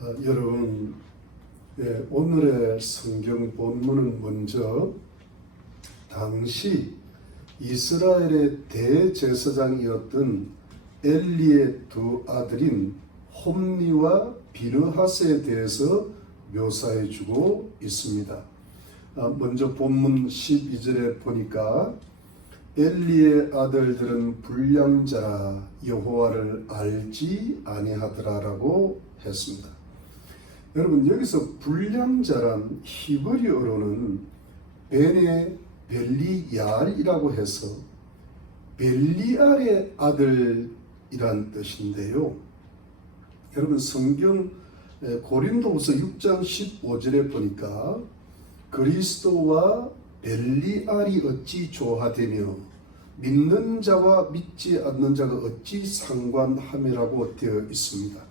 여러분, 오늘의 성경 본문은 먼저 당시 이스라엘의 대제사장이었던 엘리의 두 아들인 홈니와 비느하스에 대해서 묘사해 주고 있습니다. 먼저 본문 12절에 보니까 엘리의 아들들은 불량자라 여호와를 알지 아니하더라라고 했습니다. 여러분, 여기서 불량자란 히브리어로는 베네 벨리얄이라고 해서 벨리알의 아들이란 뜻인데요. 여러분, 성경 고린도후서 6장 15절에 보니까 그리스도와 벨리알이 어찌 조화되며 믿는 자와 믿지 않는 자가 어찌 상관함이라고 되어 있습니다.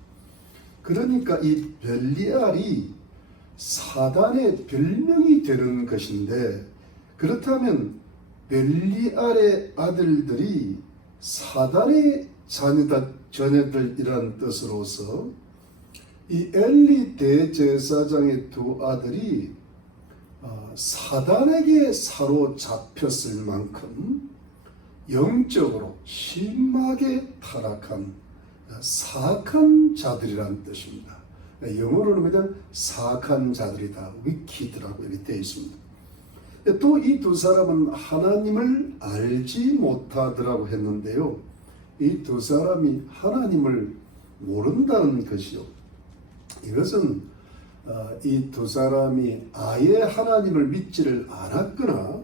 그러니까 이 벨리알이 사단의 별명이 되는 것인데, 그렇다면 벨리알의 아들들이 사단의 자녀들이라는 뜻으로서 이 엘리 대제사장의 두 아들이 사단에게 사로잡혔을 만큼 영적으로 심하게 타락한 사악한 자들이라는 뜻입니다. 영어로는 그냥 사악한 자들이다, 위키드라고 이렇게 되어 있습니다. 또 이 두 사람은 하나님을 알지 못하더라고 했는데요. 이 두 사람이 하나님을 모른다는 것이요, 이것은 이 두 사람이 아예 하나님을 믿지를 않았거나,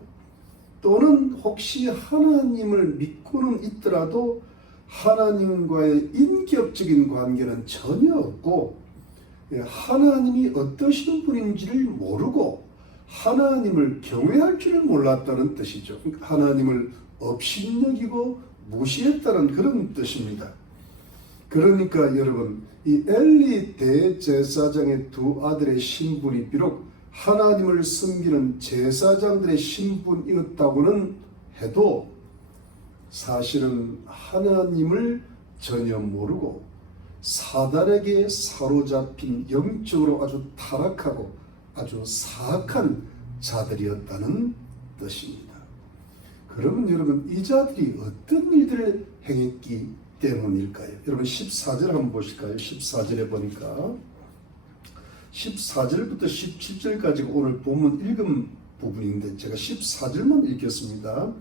또는 혹시 하나님을 믿고는 있더라도 하나님과의 인격적인 관계는 전혀 없고, 하나님이 어떠신 분인지를 모르고 하나님을 경외할 줄을 몰랐다는 뜻이죠. 하나님을 업신여기고 무시했다는 그런 뜻입니다. 그러니까 여러분, 이 엘리 대제사장의 두 아들의 신분이 비록 하나님을 섬기는 제사장들의 신분이었다고는 해도 사실은 하나님을 전혀 모르고 사단에게 사로잡힌 영적으로 아주 타락하고 아주 사악한 자들이었다는 뜻입니다. 그러면 여러분, 이 자들이 어떤 일들을 행했기 때문일까요? 여러분, 14절 한번 보실까요? 14절에 보니까 14절부터 17절까지가 오늘 본문 읽은 부분인데, 제가 14절만 읽겠습니다.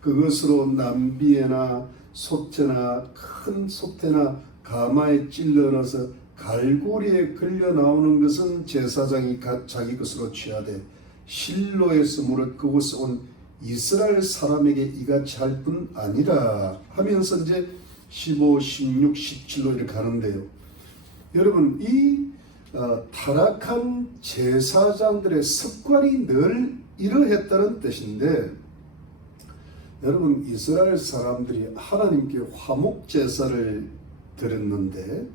그것으로 남비에나 소태나 큰 소태나 가마에 찔러 넣어서 갈고리에 걸려 나오는 것은 제사장이 자기 것으로 취하되 실로에서 무릇 그곳에 온 이스라엘 사람에게 이같이 할 뿐 아니라 하면서 이제 15, 16, 17로 이렇게 가는데요. 여러분, 이 타락한 제사장들의 습관이 늘 이러했다는 뜻인데, 여러분, 이스라엘 사람들이 하나님께 화목 제사를 드렸는데,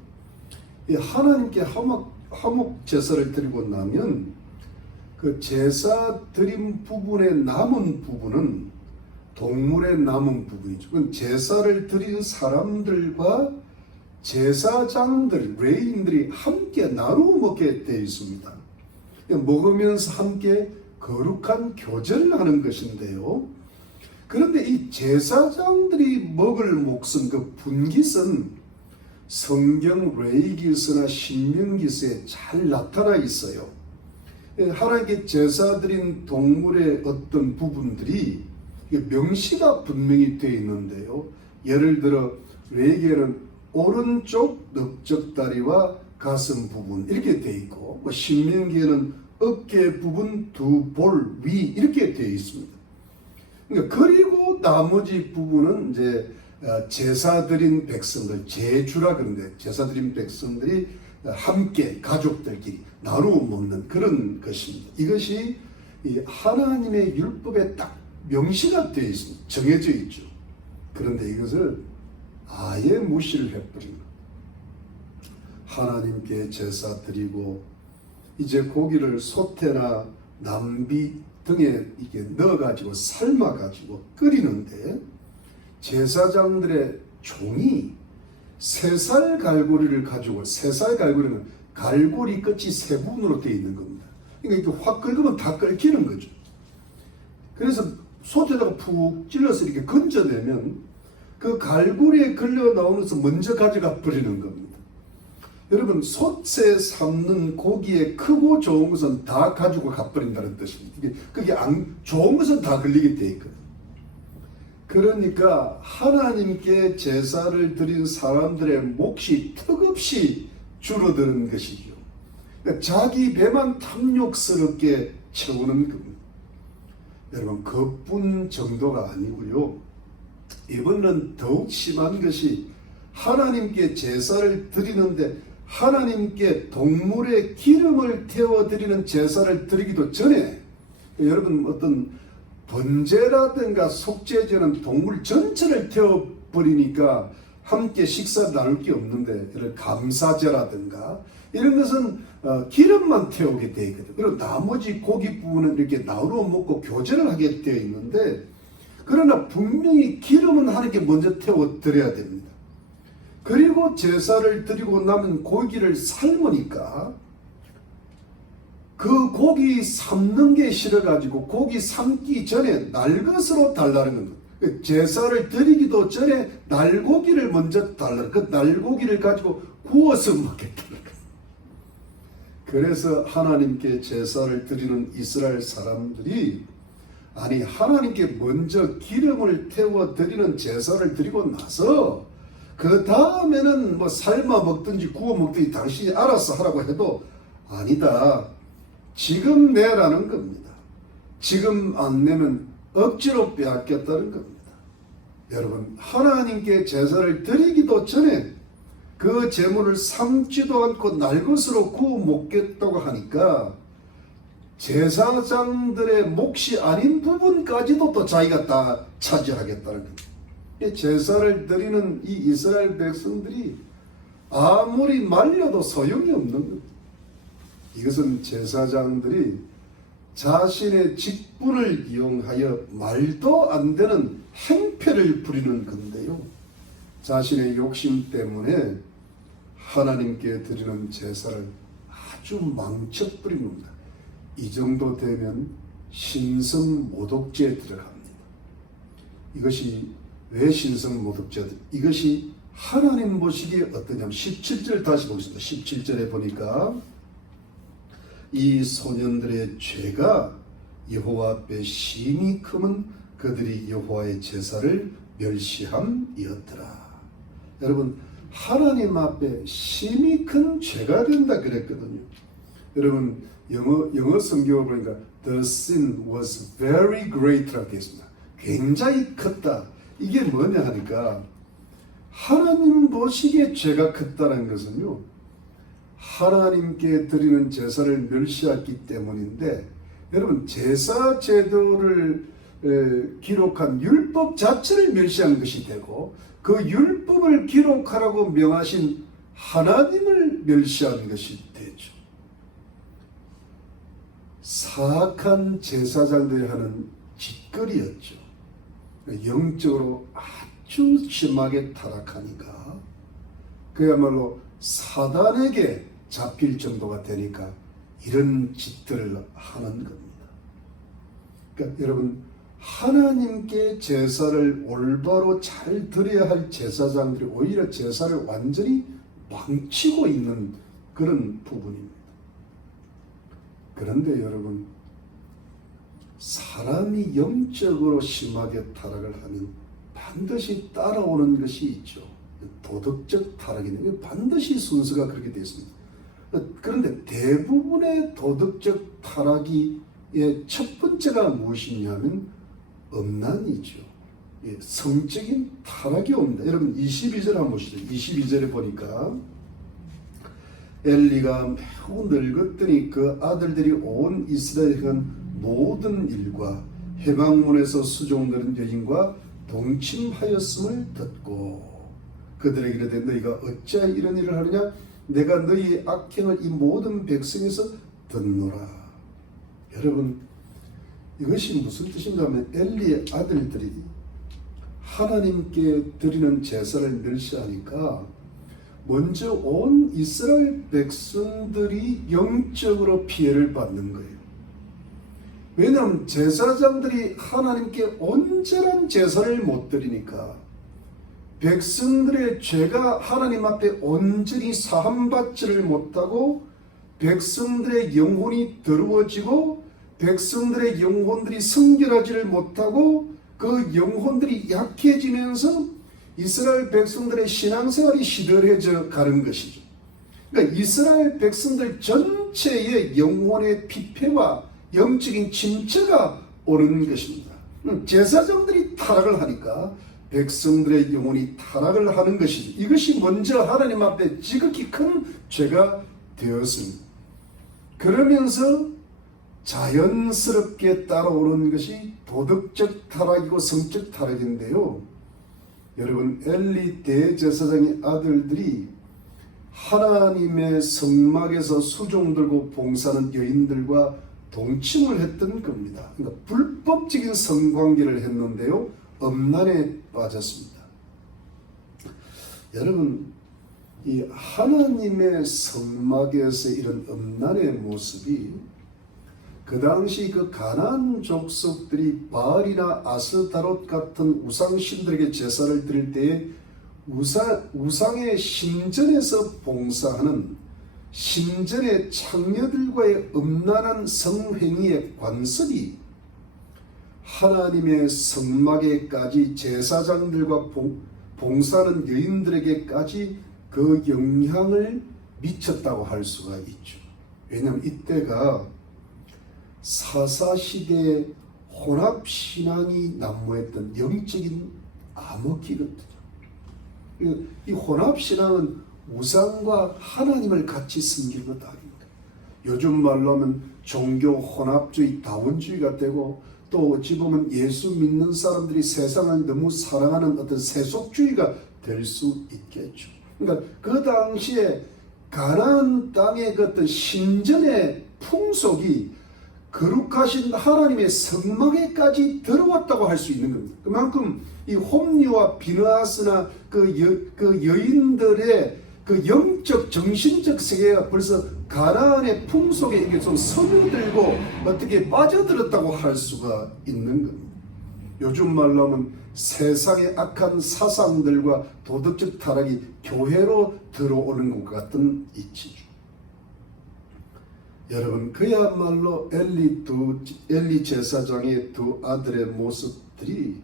이 하나님께 화목 제사를 드리고 나면 그 제사 드린 부분의 남은 부분은 동물의 남은 부분이죠. 그건 제사를 드린 사람들과 제사장들, 레위인들이 함께 나누어 먹게 되어 있습니다. 먹으면서 함께 거룩한 교제를 하는 것인데요. 그런데 이 제사장들이 먹을 목숨, 그 분깃은 성경 레위기서나 신명기서에 잘 나타나 있어요. 하나님께 제사 드린 동물의 어떤 부분들이 명시가 분명히 되어 있는데요. 예를 들어 레위기에는 오른쪽 넓적다리와 가슴 부분 이렇게 되어 있고, 신명기에는 어깨 부분 두 볼 위 이렇게 되어 있습니다. 그리고 나머지 부분은 이제 제사 드린 백성들, 제주라 그러는데, 제사 드린 백성들이 함께 가족들끼리 나누어 먹는 그런 것입니다. 이것이 하나님의 율법에 딱 명시가 되어 있습니다. 정해져 있죠. 그런데 이것을 아예 무시를 해버립니다. 하나님께 제사 드리고 이제 고기를 소태나 남비 등에 이게 넣어가지고 삶아가지고 끓이는데, 제사장들의 종이 새살 갈고리를 가지고, 새살 갈고리는 갈고리 끝이 세 부분으로 되어 있는 겁니다. 그러니까 이렇게 확 긁으면 다 끓기는 거죠. 그래서 솥에다가 푹 찔러서 이렇게 건져내면 그 갈고리에 걸려 나오면서 먼저 가져가 버리는 겁니다. 여러분, 솥에 삶는 고기의 크고 좋은 것은 다 가지고 가버린다는 뜻입니다. 그게 좋은 것은 다 걸리게 돼 있거든요. 그러니까 하나님께 제사를 드린 사람들의 몫이 턱없이 줄어드는 것이죠. 그러니까 자기 배만 탐욕스럽게 채우는 겁니다. 여러분, 그뿐 정도가 아니고요. 이번은 더욱 심한 것이 하나님께 제사를 드리는데 하나님께 동물의 기름을 태워드리는 제사를 드리기도 전에, 여러분, 어떤 번제라든가 속죄제는 동물 전체를 태워버리니까 함께 식사 나눌 게 없는데, 예를 감사제라든가 이런 것은 기름만 태우게 되어 있거든요. 그리고 나머지 고기 부분은 이렇게 나누어 먹고 교제를 하게 되어 있는데, 그러나 분명히 기름은 하나님께 먼저 태워드려야 됩니다. 그리고 제사를 드리고 나면 고기를 삶으니까 그 고기 삶는 게 싫어가지고 고기 삶기 전에 날것으로 달라는 겁니다. 제사를 드리기도 전에 날고기를 먼저 달라는, 그 날고기를 가지고 구워서 먹겠다는 겁니다. 그래서 하나님께 제사를 드리는 이스라엘 사람들이, 아니, 하나님께 먼저 기름을 태워 드리는 제사를 드리고 나서 그 다음에는 뭐 삶아 먹든지 구워 먹든지 당신이 알아서 하라고 해도, 아니다, 지금 내라는 겁니다. 지금 안 내면 억지로 빼앗겠다는 겁니다. 여러분, 하나님께 제사를 드리기도 전에 그 제물을 삶지도 않고 날것으로 구워 먹겠다고 하니까 제사장들의 몫이 아닌 부분까지도 또 자기가 다 차지하겠다는 겁니다. 제사를 드리는 이 이스라엘 백성들이 아무리 말려도 소용이 없는 겁니다. 이것은 제사장들이 자신의 직분을 이용하여 말도 안 되는 행패를 부리는 건데요. 자신의 욕심 때문에 하나님께 드리는 제사를 아주 망쳐버립니다. 이 정도 되면 신성모독죄에 들어갑니다. 이것이 왜 신성모독죄? 이것이 하나님 보시기에 어떠냐면 17절 다시 보겠습니다. 17절에 보니까 이 소년들의 죄가 여호와 앞에 심히 크면 그들이 여호와의 제사를 멸시함이었더라. 여러분, 하나님 앞에 심히 큰 죄가 된다 그랬거든요. 여러분, 영어 성경을 보니까 the sin was very great라고 되어 있습니다. 굉장히 컸다. 이게 뭐냐 하니까 하나님 보시기에 죄가 컸다는 것은요, 하나님께 드리는 제사를 멸시했기 때문인데, 여러분, 제사 제도를 기록한 율법 자체를 멸시한 것이 되고, 그 율법을 기록하라고 명하신 하나님을 멸시한 것이 되죠. 사악한 제사장들이 하는 짓거리였죠. 영적으로 아주 심하게 타락하니까 그야말로 사단에게 잡힐 정도가 되니까 이런 짓들을 하는 겁니다. 그러니까 여러분, 하나님께 제사를 올바로 잘 드려야 할 제사장들이 오히려 제사를 완전히 망치고 있는 그런 부분입니다. 그런데 여러분, 사람이 영적으로 심하게 타락을 하면 반드시 따라오는 것이 있죠. 도덕적 타락인데 반드시 순서가 그렇게 되어 있습니다. 그런데 대부분의 도덕적 타락의 첫 번째가 무엇이냐면 엄난이죠. 성적인 타락이 옵니다. 여러분, 22절 한번 보시죠. 22절에 보니까 엘리가 매우 늙었더니 그 아들들이 온 이스라엘에 한 모든 일과 해방문에서 수종되는 여인과 동침하였음을 듣고 그들에게 이르되 너희가 어찌하여 이런 일을 하느냐? 내가 너희의 악행을 이 모든 백성에서 듣노라. 여러분, 이것이 무슨 뜻인가 하면 엘리의 아들들이 하나님께 드리는 제사를 멸시하니까 먼저 온 이스라엘 백성들이 영적으로 피해를 받는 거예요. 왜냐하면 제사장들이 하나님께 온전한 제사를 못 드리니까 백성들의 죄가 하나님 앞에 온전히 사함받지를 못하고 백성들의 영혼이 더러워지고 백성들의 영혼들이 성결하지를 못하고 그 영혼들이 약해지면서 이스라엘 백성들의 신앙생활이 시들해져 가는 것이죠. 그러니까 이스라엘 백성들 전체의 영혼의 피폐와 영적인 침체가 오는 것입니다. 제사장들이 타락을 하니까 백성들의 영혼이 타락을 하는 것이죠. 이것이 먼저 하나님 앞에 지극히 큰 죄가 되었습니다. 그러면서 자연스럽게 따라오는 것이 도덕적 타락이고 성적 타락인데요. 여러분, 엘리 대제사장의 아들들이 하나님의 성막에서 수종 들고 봉사하는 여인들과 동침을 했던 겁니다. 그러니까 불법적인 성관계를 했는데요, 음란에 빠졌습니다. 여러분, 이 하나님의 성막에서 이런 음란의 모습이 그 당시 그 가나안 족속들이 바알이나 아스타롯 같은 우상신들에게 제사를 드릴 때에 우상의 신전에서 봉사하는 신전의 창녀들과의 음란한 성행위의 관습이 하나님의 성막에까지 제사장들과 봉사하는 여인들에게까지 그 영향을 미쳤다고 할 수가 있죠. 왜냐하면 이때가 사사시대의 혼합신앙이 난무했던 영적인 암흑기거든요. 이 혼합신앙은 우상과 하나님을 같이 섬기는 것 아닙니까? 요즘 말로 하면 종교 혼합주의, 다원주의가 되고 또 어찌 보면 예수 믿는 사람들이 세상을 너무 사랑하는 어떤 세속주의가 될 수 있겠죠. 그러니까 그 당시에 가나안 땅의 그 어떤 신전의 풍속이 거룩하신 하나님의 성막에까지 들어왔다고 할 수 있는 겁니다. 그만큼 이 홈리와 비느하스나 그 여인들의 그 영적 정신적 세계가 벌써 가나안의 풍속에 이게 좀 스며들고 어떻게 빠져들었다고 할 수가 있는 겁니다. 요즘 말로 하면 세상의 악한 사상들과 도덕적 타락이 교회로 들어오는 것 같은 이치죠. 여러분, 그야말로 엘리 제사장의 두 아들의 모습들이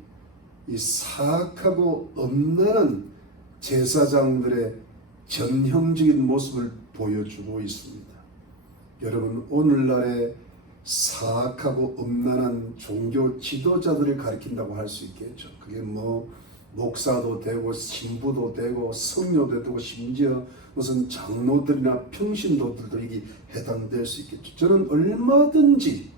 이 사악하고 엄란한 제사장들의 전형적인 모습을 보여주고 있습니다. 여러분, 오늘날의 사악하고 엄란한 종교 지도자들을 가리킨다고 할 수 있겠죠. 그게 뭐 목사도 되고 신부도 되고 성녀도 되고 심지어 무슨 장로들이나 평신도들도 이게 해당될 수 있겠죠. 저는 얼마든지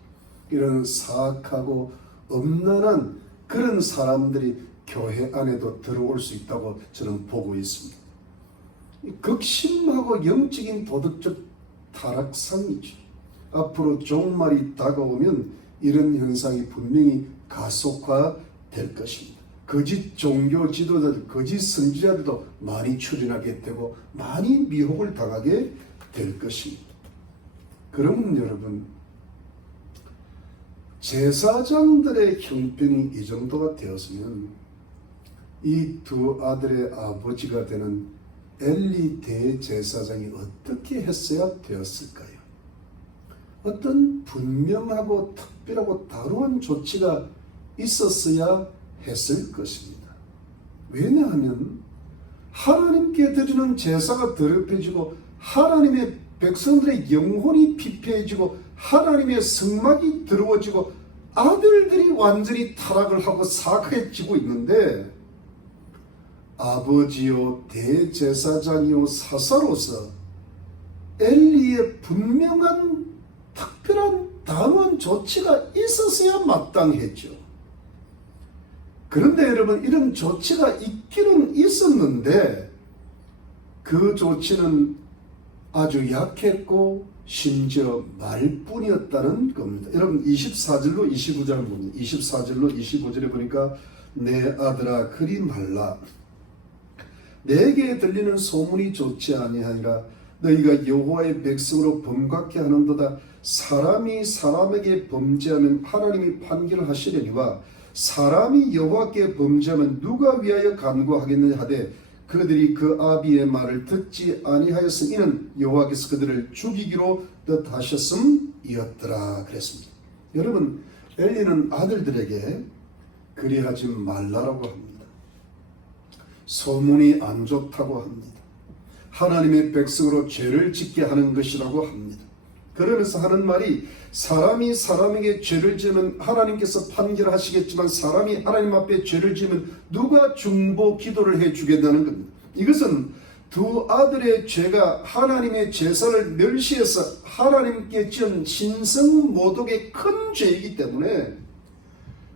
이런 사악하고 엄란한 그런 사람들이 교회 안에도 들어올 수 있다고 저는 보고 있습니다. 극심하고 영적인 도덕적 타락상이죠. 앞으로 종말이 다가오면 이런 현상이 분명히 가속화될 것입니다. 거짓 종교 지도자들, 거짓 선지자들도 많이 출현하게 되고 많이 미혹을 당하게 될 것입니다. 그러면 여러분, 제사장들의 형편이 이 정도가 되었으면 이 두 아들의 아버지가 되는 엘리 대제사장이 어떻게 했어야 되었을까요? 어떤 분명하고 특별하고 다루한 조치가 있었어야 했을 것입니다. 왜냐하면 하나님께 드리는 제사가 더럽혀지고 하나님의 백성들의 영혼이 피폐해지고 하나님의 성막이 더러워지고 아들들이 완전히 타락을 하고 사악해지고 있는데 아버지요 대제사장이요 사사로서 엘리의 분명한 특별한 다루한 조치가 있었어야 마땅했죠. 그런데 여러분, 이런 조치가 있기는 있었는데 그 조치는 아주 약했고 심지어 말뿐이었다는 겁니다. 여러분, 24절로 25절을 봅니다. 24절로 25절에 보니까 내 아들아 그리 말라. 내게 들리는 소문이 좋지 아니하니라. 너희가 여호와의 백성으로 범죄케 하는도다. 사람이 사람에게 범죄하면 하나님이 판결하시려니와 사람이 여호와께 범죄하면 누가 위하여 간구하겠느냐 하되 그들이 그 아비의 말을 듣지 아니하였으니 이는 여호와께서 그들을 죽이기로 뜻하셨음이었더라 그랬습니다. 여러분, 엘리는 아들들에게 그리하지 말라라고 합니다. 소문이 안 좋다고 합니다. 하나님의 백성으로 죄를 짓게 하는 것이라고 합니다. 그러면서 하는 말이 사람이 사람에게 죄를 지으면 하나님께서 판결하시겠지만 사람이 하나님 앞에 죄를 지으면 누가 중보 기도를 해주겠다는 겁니다. 이것은 두 아들의 죄가 하나님의 제사를 멸시해서 하나님께 지은 신성모독의 큰 죄이기 때문에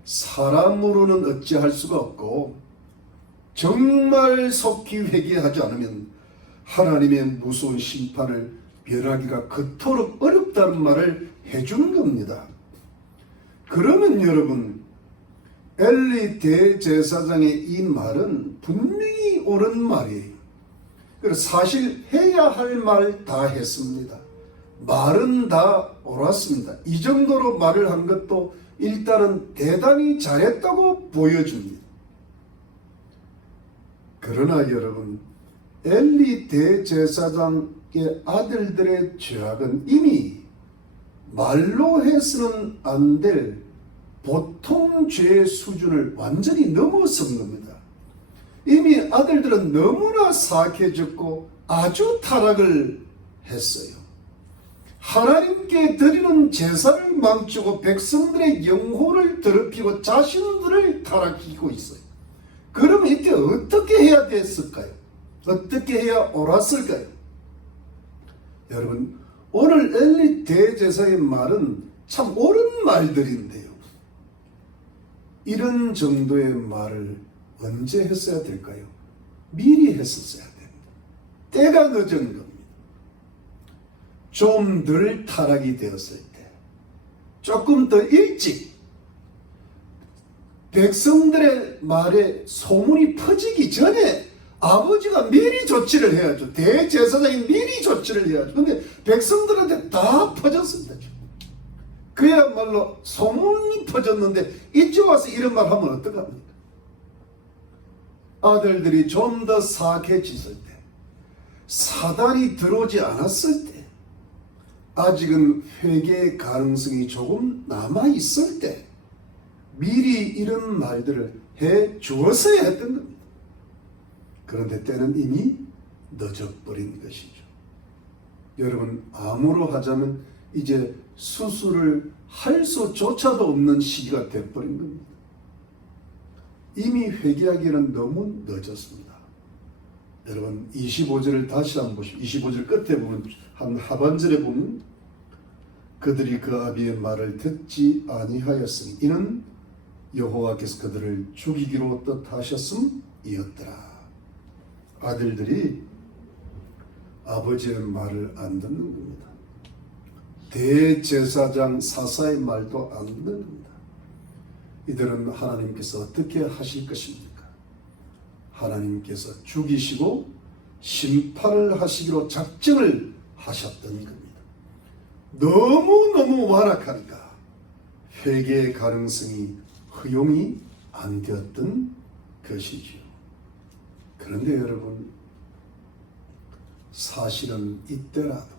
사람으로는 어찌할 수가 없고 정말 속히 회개하지 않으면 하나님의 무서운 심판을 면하기가 그토록 어렵다는 말을 해주는 겁니다. 그러면 여러분, 엘리 대제사장의 이 말은 분명히 옳은 말이에요. 그래서 사실 해야 할 말 다 했습니다. 말은 다 옳았습니다. 이 정도로 말을 한 것도 일단은 대단히 잘했다고 보여줍니다. 그러나 여러분, 엘리 대제사장의 아들들의 죄악은 이미 말로 해서는 안 될 보통 죄의 수준을 완전히 넘어선 겁니다. 이미 아들들은 너무나 사악해졌고 아주 타락을 했어요. 하나님께 드리는 제사를 망치고 백성들의 영혼을 더럽히고 자신들을 타락시키고 있어요. 그러면 이때 어떻게 해야 됐을까요? 어떻게 해야 옳았을까요? 여러분, 오늘 엘리 대제사의 말은 참 옳은 말들인데요. 이런 정도의 말을 언제 했어야 될까요? 미리 했었어야 됩니다. 때가 늦은 겁니다. 좀 덜 타락이 되었을 때, 조금 더 일찍 백성들의 말에 소문이 퍼지기 전에 아버지가 미리 조치를 해야죠. 대제사장이 미리 조치를 해야죠. 근데 백성들한테 다 퍼졌습니다. 그야말로 소문이 퍼졌는데 이제 와서 이런 말 하면 어떡합니까? 아들들이 좀 더 사악해졌을 때, 사단이 들어오지 않았을 때, 아직은 회개의 가능성이 조금 남아있을 때 미리 이런 말들을 해 주었어야 했던 겁니다. 그런데 때는 이미 늦어버린 것이죠. 여러분, 암으로 하자면 이제 수술을 할 수조차도 없는 시기가 되어버린 겁니다. 이미 회개하기는 너무 늦었습니다. 여러분, 25절을 다시 한번 보시죠. 25절 끝에 보면, 한 하반절에 보면 그들이 그 아비의 말을 듣지 아니하였으니 이는 여호와께서 그들을 죽이기로 뜻하셨음이었더라. 아들들이 아버지의 말을 안 듣는 겁니다. 대제사장 사사의 말도 안 듣는 겁니다. 이들은 하나님께서 어떻게 하실 것입니까? 하나님께서 죽이시고 심판을 하시기로 작정을 하셨던 겁니다. 너무너무 완악하니까 회개의 가능성이 허용이 안 되었던 것이죠. 그런데 여러분, 사실은 이때라도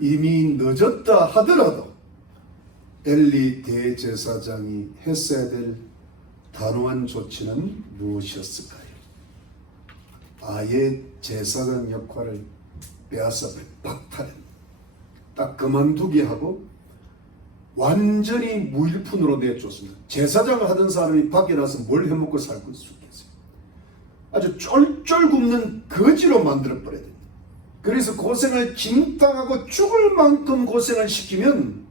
이미 늦었다 하더라도 엘리 대제사장이 했어야 될 단호한 조치는 무엇이었을까요? 아예 제사장 역할을 빼앗아 박탈합니다. 딱 그만두게 하고 완전히 무일푼으로 내쫓습니다. 제사장을 하던 사람이 밖에 나서 뭘 해먹고 살고 있을 수 있겠어요? 아주 쫄쫄 굽는 거지로 만들어버려야 됩니다. 그래서 고생을 징탕하고 죽을 만큼 고생을 시키면,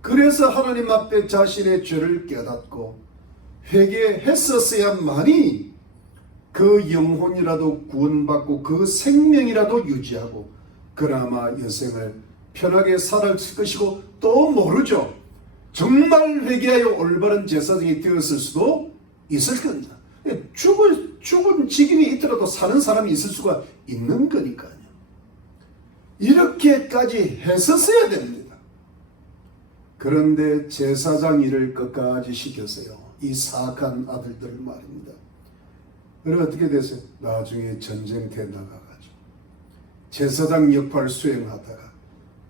그래서 하나님 앞에 자신의 죄를 깨닫고 회개했었어야만이 그 영혼이라도 구원받고 그 생명이라도 유지하고 그나마 여생을 편하게 살았을 것이고, 또 모르죠. 정말 회개하여 올바른 제사장이 되었을 수도 있을 겁니다. 죽은 직임이 있더라도 사는 사람이 있을 수가 있는 거니까요. 이렇게까지 했었어야 됩니다. 그런데 제사장 일을 끝까지 시켰어요. 이 사악한 아들들 말입니다. 그래 어떻게 됐어요? 나중에 전쟁터에 나가가지고 제사장 역할을 수행하다가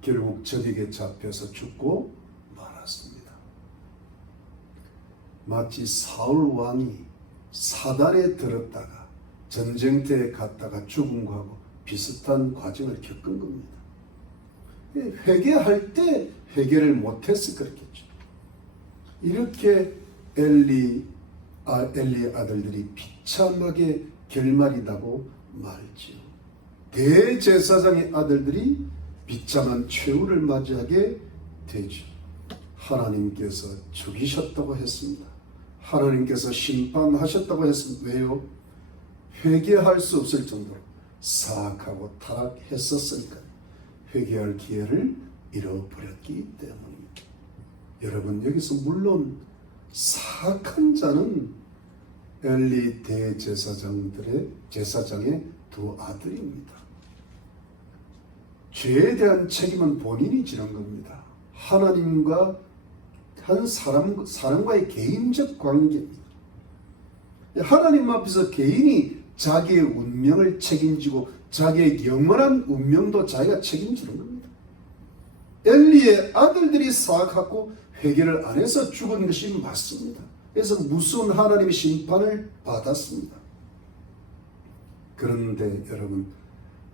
결국 적에게 잡혀서 죽고 말았습니다. 마치 사울 왕이 사단에 들었다가 전쟁터에 갔다가 죽은 거하고 비슷한 과정을 겪은 겁니다. 회개할 때 회개를 못해서 그렇겠죠. 이렇게 엘리 아들들이 비참하게 결말이라고 말지요. 대제사장의 아들들이 비참한 최후를 맞이하게 되죠. 하나님께서 죽이셨다고 했습니다. 하나님께서 심판하셨다고 했습니다. 왜요? 회개할 수 없을 정도로 사악하고 타락했었으니까 회개할 기회를 잃어버렸기 때문입니다. 여러분, 여기서 물론 사악한 자는 엘리 제사장의 두 아들입니다. 죄에 대한 책임은 본인이 지는 겁니다. 하나님과 한 사람과의 개인적 관계입니다. 하나님 앞에서 개인이 자기의 운명을 책임지고 자기의 영원한 운명도 자기가 책임지는 겁니다. 엘리의 아들들이 사악하고 회개를 안 해서 죽은 것이 맞습니다. 그래서 무서운 하나님의 심판을 받았습니다. 그런데 여러분,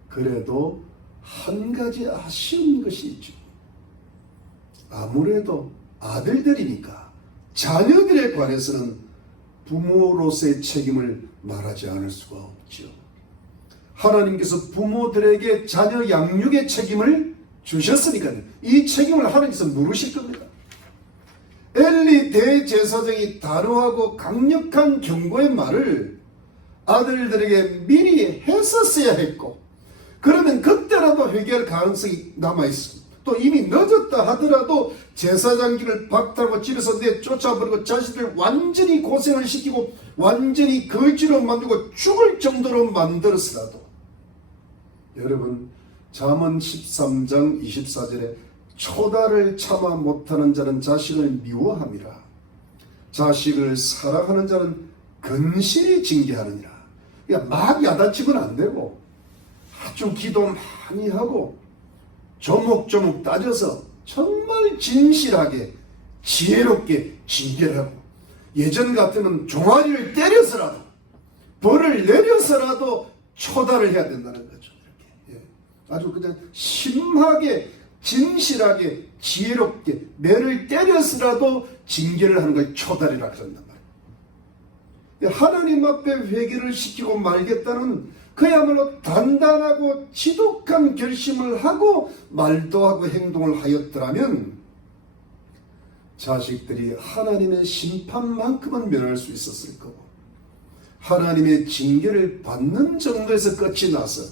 그래도 한 가지 아쉬운 것이 있죠. 아무래도 아들들이니까 자녀들에 관해서는 부모로서의 책임을 말하지 않을 수가 없죠. 하나님께서 부모들에게 자녀 양육의 책임을 주셨으니까요. 이 책임을 하나님께서 물으실 겁니다. 엘리 대제사장이 단호하고 강력한 경고의 말을 아들들에게 미리 했었어야 했고, 그러면 그때라도 회개할 가능성이 남아있습니다. 또 이미 늦었다 하더라도 제사장기를 박탈하고 집에서 내쫓아버리고 자신들 완전히 고생을 시키고 완전히 거지로 만들고 죽을 정도로 만들었으라도, 여러분, 잠언 13장 24절에 초다를 참아 못하는 자는 자식을 미워함이라, 자식을 사랑하는 자는 근실히 징계하느니라. 그러니까 막 야단치고는 안 되고 아주 기도 많이 하고 조목조목 따져서 정말 진실하게 지혜롭게 징계하고, 예전 같으면 종아리를 때려서라도 벌을 내려서라도 초달을 해야 된다는 거죠. 이렇게. 아주 그냥 심하게 진실하게 지혜롭게 매를 때려서라도 징계를 하는 걸 초달이라 그런단 말이에요. 하나님 앞에 회개를 시키고 말겠다는 그야말로 단단하고 지독한 결심을 하고 말도 하고 행동을 하였더라면 자식들이 하나님의 심판만큼은 면할 수 있었을 거고, 하나님의 징계를 받는 정도에서 끝이 나서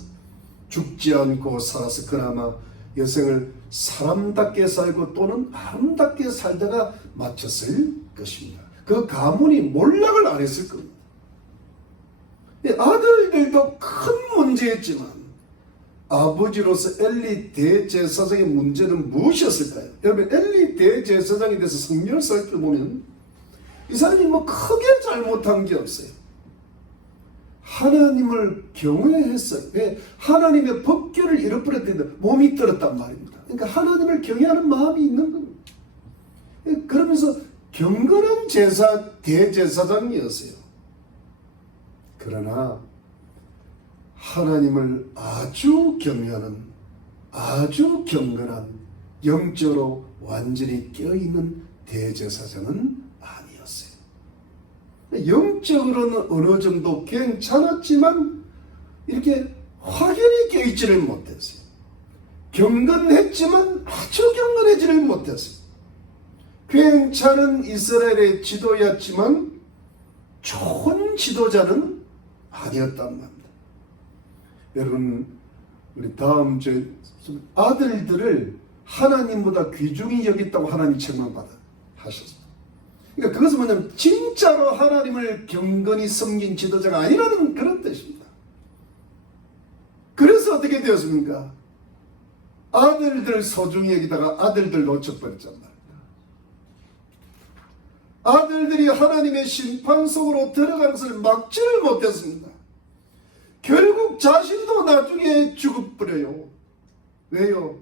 죽지 않고 살아서 그나마 여생을 사람답게 살고 또는 아름답게 살다가 마쳤을 것입니다. 그 가문이 몰락을 안 했을 겁니다. 아들들도 큰 문제였지만 아버지로서 엘리 대제사장의 문제는 무엇이었을까요? 여러분, 엘리 대제사장에 대해서 성경을 살펴보면 이 사람이 크게 잘못한 게 없어요. 하나님을 경외했어요. 왜? 하나님의 법규를 잃어버렸는데 몸이 떨었단 말입니다. 그러니까 하나님을 경외하는 마음이 있는 겁니다. 그러면서 경건한 대제사장이었어요. 그러나 하나님을 아주 경외하는 아주 경건한 영적으로 완전히 깨어있는 대제사장은 아니었어요. 영적으로는 어느 정도 괜찮았지만 이렇게 확연히 깨어있지를 못했어요. 경건했지만 아주 경건해지를 못했어요. 괜찮은 이스라엘의 지도였지만 좋은 지도자는 아니었단 말입니다. 여러분, 우리 다음 주에 아들들을 하나님보다 귀중히 여겼다고 하나님 책망받아 하셨습니다. 그러니까 그것은 뭐냐면 진짜로 하나님을 경건히 섬긴 지도자가 아니라는 그런 뜻입니다. 그래서 어떻게 되었습니까? 아들들 소중히 여기다가 아들들 놓쳐버렸단 말입니다. 아들들이 하나님의 심판 속으로 들어가는 것을 막지를 못했습니다. 결국 자신도 나중에 죽어버려요. 왜요?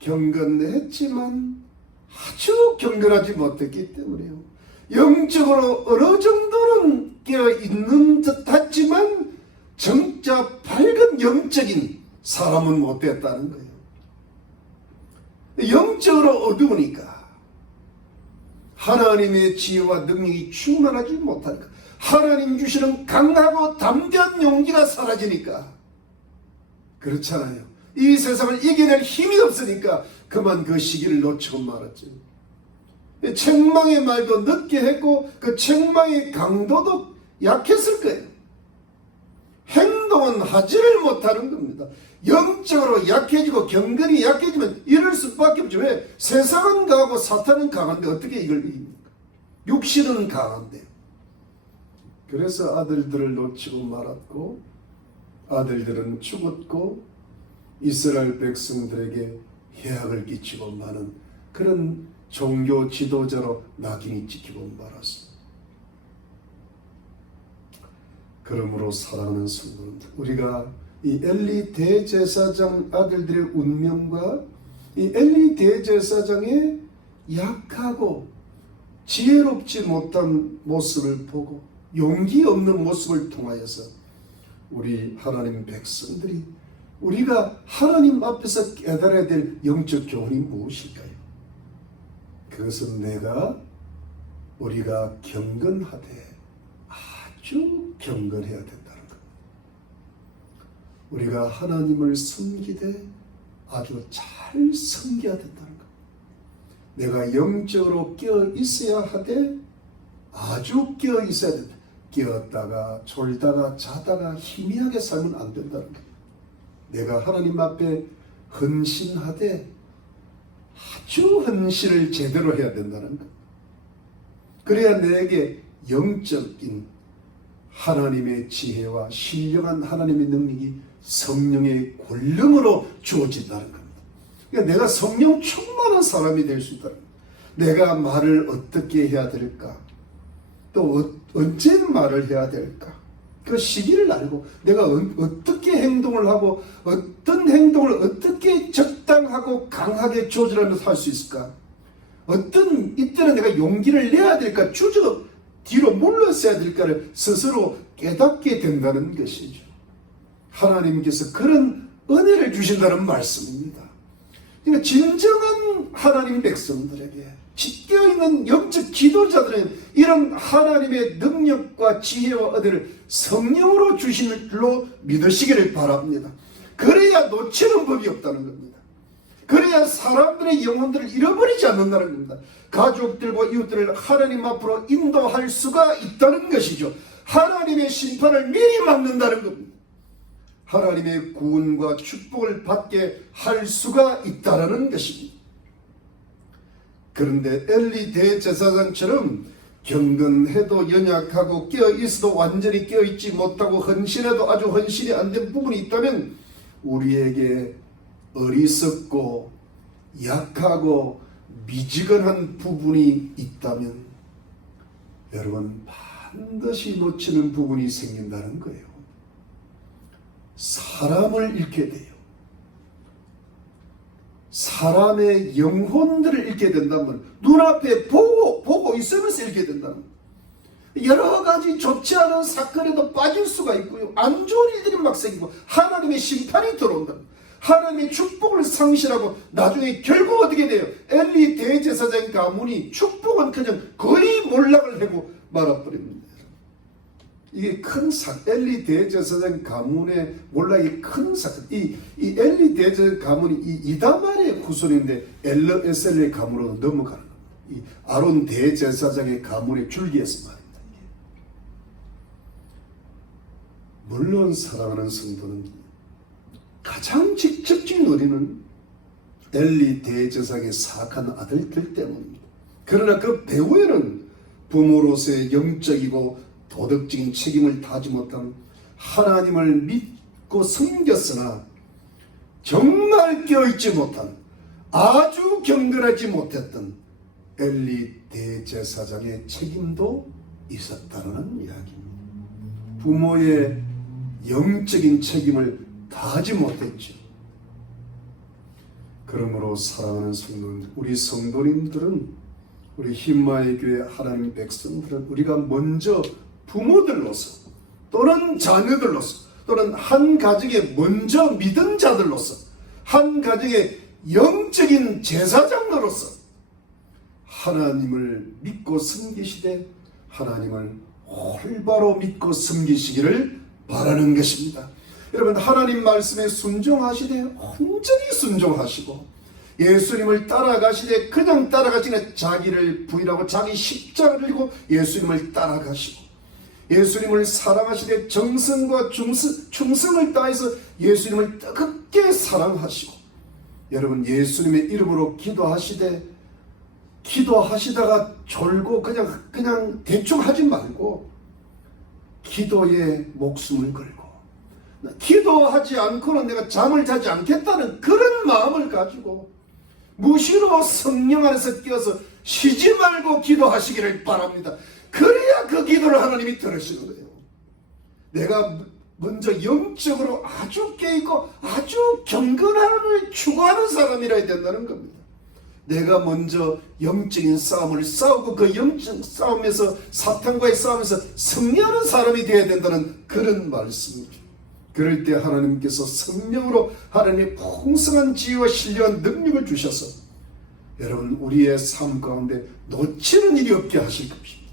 경건했지만 아주 경건하지 못했기 때문에요. 영적으로 어느 정도는 깨어있는 듯 했지만 정작 밝은 영적인 사람은 못됐다는 거예요. 영적으로 어두우니까 하나님의 지혜와 능력이 충만하지 못하니까 하나님 주시는 강하고 담대한 용기가 사라지니까 그렇잖아요. 이 세상을 이겨낼 힘이 없으니까 그만 그 시기를 놓치고 말았죠. 책망의 말도 늦게 했고 그 책망의 강도도 약했을 거예요. 행동은 하지를 못하는 겁니다. 영적으로 약해지고 경건이 약해지면 이럴 수밖에 없죠. 왜? 세상은 강하고 사탄은 강한데 어떻게 이걸 이깁니까? 육신은 강한데. 그래서 아들들을 놓치고 말았고 아들들은 죽었고 이스라엘 백성들에게 해악을 끼치고 마는 그런 종교 지도자로 낙인이 찍히고 말았습니다. 그러므로 사랑하는 성도들, 우리가 이 엘리 대제사장 아들들의 운명과 이 엘리 대제사장의 약하고 지혜롭지 못한 모습을 보고 용기 없는 모습을 통하여서 우리 하나님 백성들이 우리가 하나님 앞에서 깨달아야 될 영적 교훈이 무엇일까요? 그것은 우리가 경건하되 아주 경건해야 된다는 것. 우리가 하나님을 섬기되 아주 잘 섬겨야 된다는 것. 내가 영적으로 깨어 있어야 하되 아주 깨어 있어야 된다. 깨었다가 졸다가 자다가 희미하게 살면 안 된다는 것. 내가 하나님 앞에 헌신하되 아주 헌신을 제대로 해야 된다는 것. 그래야 내게 영적인 하나님의 지혜와 신령한 하나님의 능력이 성령의 권능으로 주어진다는 겁니다. 그러니까 내가 성령 충만한 사람이 될 수 있다는 겁니다. 내가 말을 어떻게 해야 될까? 또 언제 말을 해야 될까? 그 시기를 알고 내가 어떻게 행동을 하고 어떤 행동을 어떻게 적당하고 강하게 조절하면서 할 수 있을까? 이때는 내가 용기를 내야 될까? 주저 뒤로 물러서야 될까를 스스로 깨닫게 된다는 것이죠. 하나님께서 그런 은혜를 주신다는 말씀입니다. 그러니까 진정한 하나님 백성들에게 깨어있는 영적 지도자들은 이런 하나님의 능력과 지혜와 은혜를 성령으로 주신 줄로 믿으시기를 바랍니다. 그래야 놓치는 법이 없다는 겁니다. 그래야 사람들의 영혼들을 잃어버리지 않는다는 겁니다. 가족들과 이웃들을 하나님 앞으로 인도할 수가 있다는 것이죠. 하나님의 심판을 미리 막는다는 겁니다. 하나님의 구원과 축복을 받게 할 수가 있다는 것입니다. 그런데 엘리 대제사장처럼 경건해도 연약하고 깨어있어도 완전히 깨어있지 못하고 헌신해도 아주 헌신이 안 된 부분이 있다면 우리에게 어리석고 약하고 미지근한 부분이 있다면 여러분 반드시 놓치는 부분이 생긴다는 거예요. 사람을 잃게 돼요. 사람의 영혼들을 잃게 된다면 눈앞에 보고 있으면서 잃게 된다는 거예요. 여러 가지 좋지 않은 사건에도 빠질 수가 있고요. 안 좋은 일들이 막 생기고 하나님의 심판이 들어온다. 하나님의 축복을 상실하고 나중에 결국 어떻게 돼요? 엘리 대제사장 가문이 축복은 그냥 거의 몰락을 하고 말아버립니다. 이게 큰 사건, 엘리 대제사장 가문의 몰락이 큰 사건. 이 엘리 대제사장 가문이 이다말의 후손인데 엘르에셀의 가문으로 넘어가는 겁니다. 이 아론 대제사장의 가문의 줄기에서 말입니다. 물론 사랑하는 성도는 가장 직접적인 원인은 엘리 대제사장의 사악한 아들들 때문입니다. 그러나 그 배후에는 부모로서의 영적이고 도덕적인 책임을 다하지 못한 하나님을 믿고 섬겼으나 정말 깨어있지 못한 아주 경건하지 못했던 엘리 대제사장의 책임도 있었다는 이야기입니다. 부모의 영적인 책임을 다하지 못했죠. 그러므로 사랑하는 성도님들, 우리 성도님들은, 우리 흰마의 교회 하나님 백성들은 우리가 먼저 부모들로서 또는 자녀들로서 또는 한 가정의 먼저 믿은 자들로서 한 가정의 영적인 제사장으로서 하나님을 믿고 섬기시되 하나님을 올바로 믿고 섬기시기를 바라는 것입니다. 여러분, 하나님 말씀에 순종하시되 온전히 순종하시고 예수님을 따라가시되 그냥 따라가시되 자기를 부인하고 자기 십자가를 지고 예수님을 따라가시고 예수님을 사랑하시되 정성과 충성을 다해서 예수님을 뜨겁게 사랑하시고 여러분, 예수님의 이름으로 기도하시다가 졸고 그냥 대충 하지 말고 기도에 목숨을 걸고 기도하지 않고는 내가 잠을 자지 않겠다는 그런 마음을 가지고 무시로 성령 안에서 끼어서 쉬지 말고 기도하시기를 바랍니다. 그래야 그 기도를 하나님이 들으시는 거예요. 내가 먼저 영적으로 아주 깨있고 아주 경건함을 추구하는 사람이라야 된다는 겁니다. 내가 먼저 영적인 싸움을 싸우고 그 영적 싸움에서 사탄과의 싸움에서 승리하는 사람이 되어야 된다는 그런 말씀이죠. 그럴 때 하나님께서 성령으로 하나님의 풍성한 지혜와 신령한 능력을 주셔서 여러분, 우리의 삶 가운데 놓치는 일이 없게 하실 것입니다.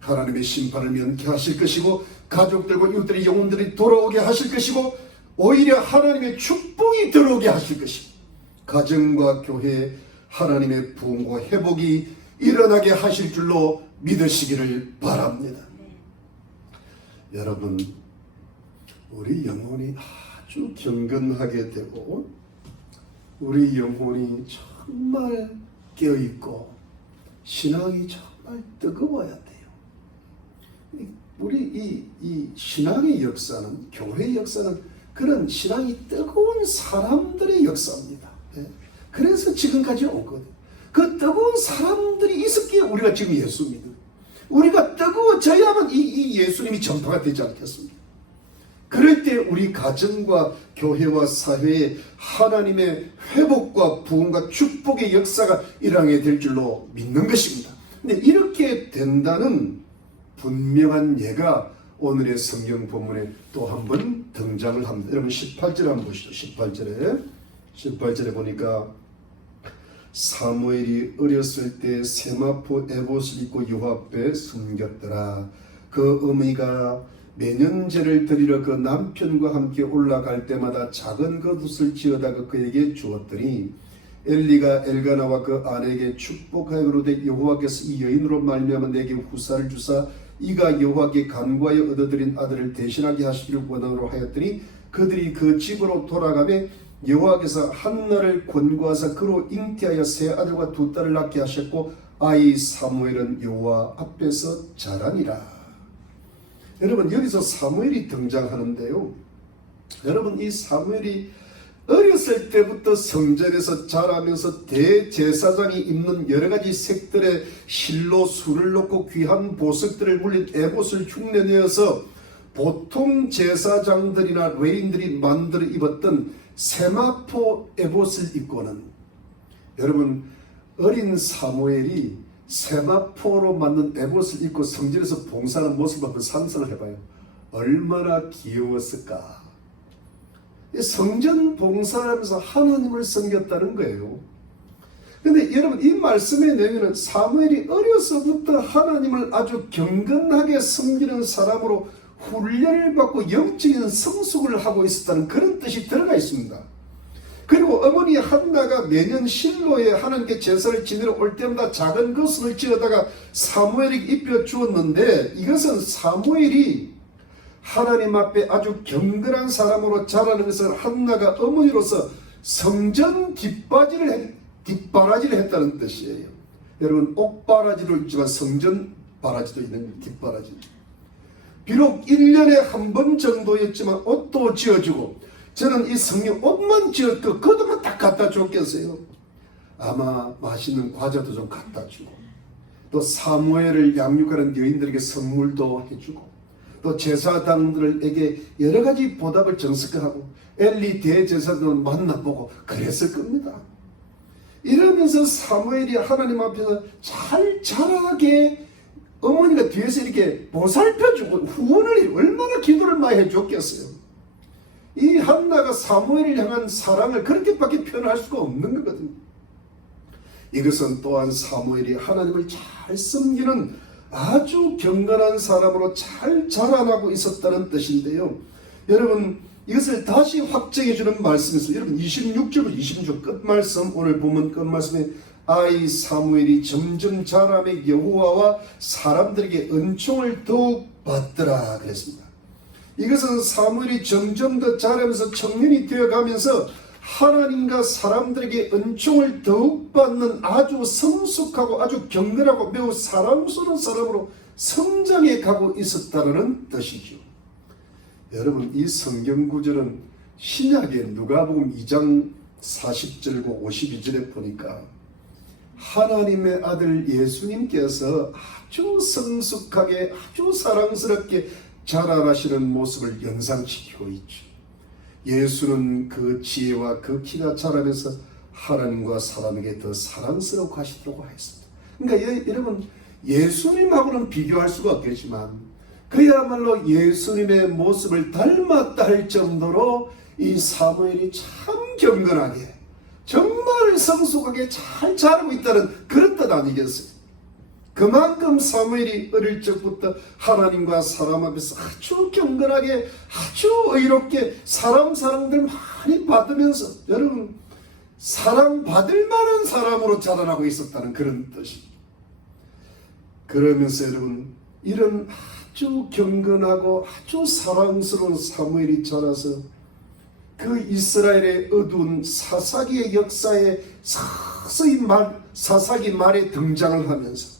하나님의 심판을 면케 하실 것이고 가족들과 이웃들의 영혼들이 돌아오게 하실 것이고 오히려 하나님의 축복이 들어오게 하실 것입니다. 가정과 교회에 하나님의 부흥과 회복이 일어나게 하실 줄로 믿으시기를 바랍니다. 여러분, 우리 영혼이 아주 경건하게 되고 우리 영혼이 정말 깨어있고 신앙이 정말 뜨거워야 돼요. 우리 이 신앙의 역사는, 교회의 역사는 그런 신앙이 뜨거운 사람들의 역사입니다. 그래서 지금까지 온 거예요. 그 뜨거운 사람들이 있었기에 우리가 지금 예수 믿어요. 우리가 뜨거워져야만 이 예수님이 전파가 되지 않겠습니까? 그럴 때 우리 가정과 교회와 사회에 하나님의 회복과 부흥과 축복의 역사가 일어나게 될 줄로 믿는 것입니다. 근데 이렇게 된다는 분명한 예가 오늘의 성경 본문에 또 한 번 등장을 합니다. 여러분 18절 한번 보시죠. 18절에 보니까 사무엘이 어렸을 때 세마포 에봇을 입고 여호와 앞에 숨겼더라. 그 어미가 매년 제를 드리러 그 남편과 함께 올라갈 때마다 작은 겉옷을 지어다가 그에게 주었더니 엘리가 엘가나와 그 아내에게 축복하여 그러되 여호와께서 이 여인으로 말미암아 내게 후사를 주사 이가 여호와께 간구하여 얻어들인 아들을 대신하게 하시기를 원하노라 하였더니 그들이 그 집으로 돌아가며 여호와께서 한나를 권고하사 그로 잉태하여 세 아들과 두 딸을 낳게 하셨고 아이 사무엘은 여호와 앞에서 자라니라. 여러분, 여기서 사무엘이 등장하는데요. 여러분, 이 사무엘이 어렸을 때부터 성전에서 자라면서 대제사장이 입는 여러가지 색들의 실로 술을 넣고 귀한 보석들을 물린 에봇을 흉내내어서 보통 제사장들이나 레인들이 만들어 입었던 세마포 에봇을 입고는, 여러분, 어린 사무엘이 세마포로 만든 에봇을 입고 성전에서 봉사하는 모습을 한번 상상을 해봐요. 얼마나 귀여웠을까. 성전 봉사를 하면서 하나님을 섬겼다는 거예요. 그런데 여러분, 이 말씀의 내용은 사무엘이 어려서부터 하나님을 아주 경건하게 섬기는 사람으로 훈련을 받고 영적인 성숙을 하고 있었다는 그런 뜻이 들어가 있습니다. 그리고 어머니 한나가 매년 실로에 하나님께 제사를 지내러 올 때마다 작은 겉옷을 지어다가 사무엘에게 입혀 주었는데, 이것은 사무엘이 하나님 앞에 아주 경건한 사람으로 자라는 것을 한나가 어머니로서 성전 뒷바라지를 했다는 뜻이에요. 여러분, 옥바라지로 있지만 성전 바라지도 있는 뒷바라지. 비록 1년에 한 번 정도였지만 옷도 지어주고, 저는 이 성령 옷만 지었고 그것만 딱 갖다 줬겠어요. 아마 맛있는 과자도 좀 갖다 주고, 또 사무엘을 양육하는 여인들에게 선물도 해주고, 또 제사장들에게 여러 가지 보답을 정석하고, 엘리 대제사장을 만나보고 그랬을 겁니다. 이러면서 사무엘이 하나님 앞에서 잘 자라게 어머니가 뒤에서 이렇게 보살펴주고 후원을 얼마나 기도를 많이 해줬겠어요. 이 한나가 사무엘을 향한 사랑을 그렇게밖에 표현할 수가 없는 거거든요. 이것은 또한 사무엘이 하나님을 잘 섬기는 아주 경건한 사람으로 잘 자라나고 있었다는 뜻인데요. 여러분, 이것을 다시 확정해 주는 말씀에서 여러분 26절부터 26절 끝말씀, 오늘 본문 끝말씀에 아이 사무엘이 점점 자라며 여호와와 사람들에게 은총을 더욱 받더라 그랬습니다. 이것은 사무엘이 점점 더 자라면서 청년이 되어가면서 하나님과 사람들에게 은총을 더욱 받는 아주 성숙하고 아주 경건하고 매우 사랑스러운 사람으로 성장해 가고 있었다는 뜻이죠. 여러분, 이 성경 구절은 신약의 누가복음 2장 40절과 52절에 보니까 하나님의 아들 예수님께서 아주 성숙하게 아주 사랑스럽게 자라나시는 모습을 연상시키고 있죠. 예수는 그 지혜와 그 키가 자라면서 하나님과 사람에게 더 사랑스러워 하시도록 하였습니다. 그러니까 여러분, 예수님하고는 비교할 수가 없겠지만 그야말로 예수님의 모습을 닮았다 할 정도로 이 사무엘이 참 경건하게 정말 성숙하게 잘 자라고 있다는 그런 뜻 아니겠어요? 그만큼 사무엘이 어릴 적부터 하나님과 사람 앞에서 아주 경건하게 아주 의롭게 사람들 많이 받으면서 여러분 사랑받을 만한 사람으로 자라나고 있었다는 그런 뜻입니다. 그러면서 여러분 이런 아주 경건하고 아주 사랑스러운 사무엘이 자라서 그 이스라엘의 어두운 사사기의 역사에 서서히 사사기 말에 등장을 하면서